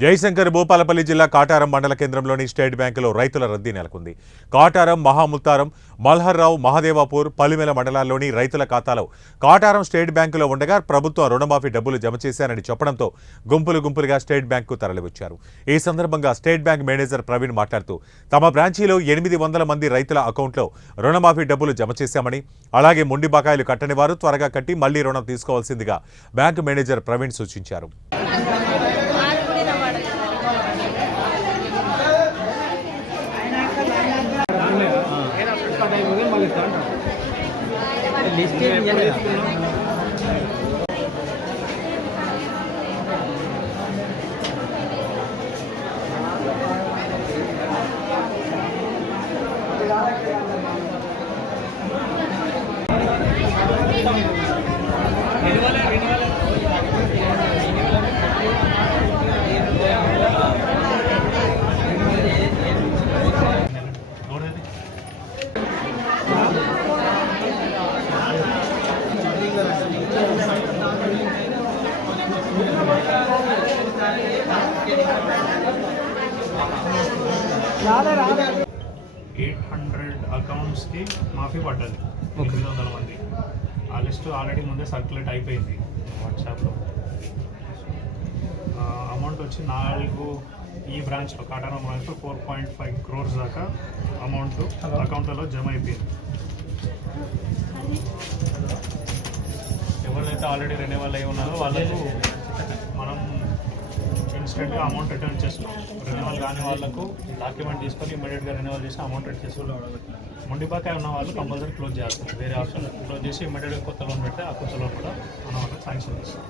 జయశంకర్ భూపాలపల్లి జిల్లా కాటారం మండల కేంద్రంలోని స్టేట్ బ్యాంకులో రైతుల రద్దీ నెలకొంది. కాటారం, మహాముత్తారం, మల్హర్రావు, మహదేవాపూర్, పల్లిమెల మండలాల్లోని రైతుల ఖాతాలో కాటారం స్టేట్ బ్యాంకులో ఉండగా ప్రభుత్వం రుణమాఫీ డబ్బులు జమ చేశారని చెప్పడంతో గుంపులుగా స్టేట్ బ్యాంకు తరలివచ్చారు. ఈ సందర్భంగా స్టేట్ బ్యాంక్ మేనేజర్ ప్రవీణ్ మాట్లాడుతూ తమ బ్రాంచీలో 800 మంది రైతుల అకౌంట్లో రుణమాఫీ డబ్బులు జమ చేశామని, అలాగే మొండి బకాయిలు కట్టని వారు త్వరగా కట్టి మళ్లీ రుణం తీసుకోవాల్సిందిగా బ్యాంకు మేనేజర్ ప్రవీణ్ సూచించారు. అకౌంట్స్ కి మాఫీ పడ్డది 800 మంది. ఆ లిస్ట్ ఆల్రెడీ ముందే సర్క్యులేట్ అయిపోయింది వాట్సాప్లో. అమౌంట్ వచ్చి 4 ఈ బ్రాంచ్లో కాటారం బ్రాంచ్లో 4.5 crores దాకా అమౌంట్ అకౌంట్లలో జమ అయిపోయింది. ఎవరైతే ఆల్రెడీ రెన్యువల్ అయి ఉన్నారో వాళ్ళకు మనం ఇన్స్టెంట్గా అమౌంట్ రిటర్న్ చేస్తున్నాం. రెన్యువల్ కాని వాళ్ళకు డాక్యుమెంట్ తీసుకొని ఇమీడియట్గా రెన్యువల్ చేసి అమౌంట్ రిటర్న్ చేస్తున్నాం. మొండి బకాయి ఉన్న వాళ్ళు కంపల్సరీ క్లోజ్ చేస్తారు. వేరే ఆప్షన్ క్లోజ్ చేసి ఇమీడియట్గా కొత్త లోన్ పెడితే ఆ కొత్త లోన్ కూడా మన వాళ్ళకి శాంక్షన్ చేస్తాం.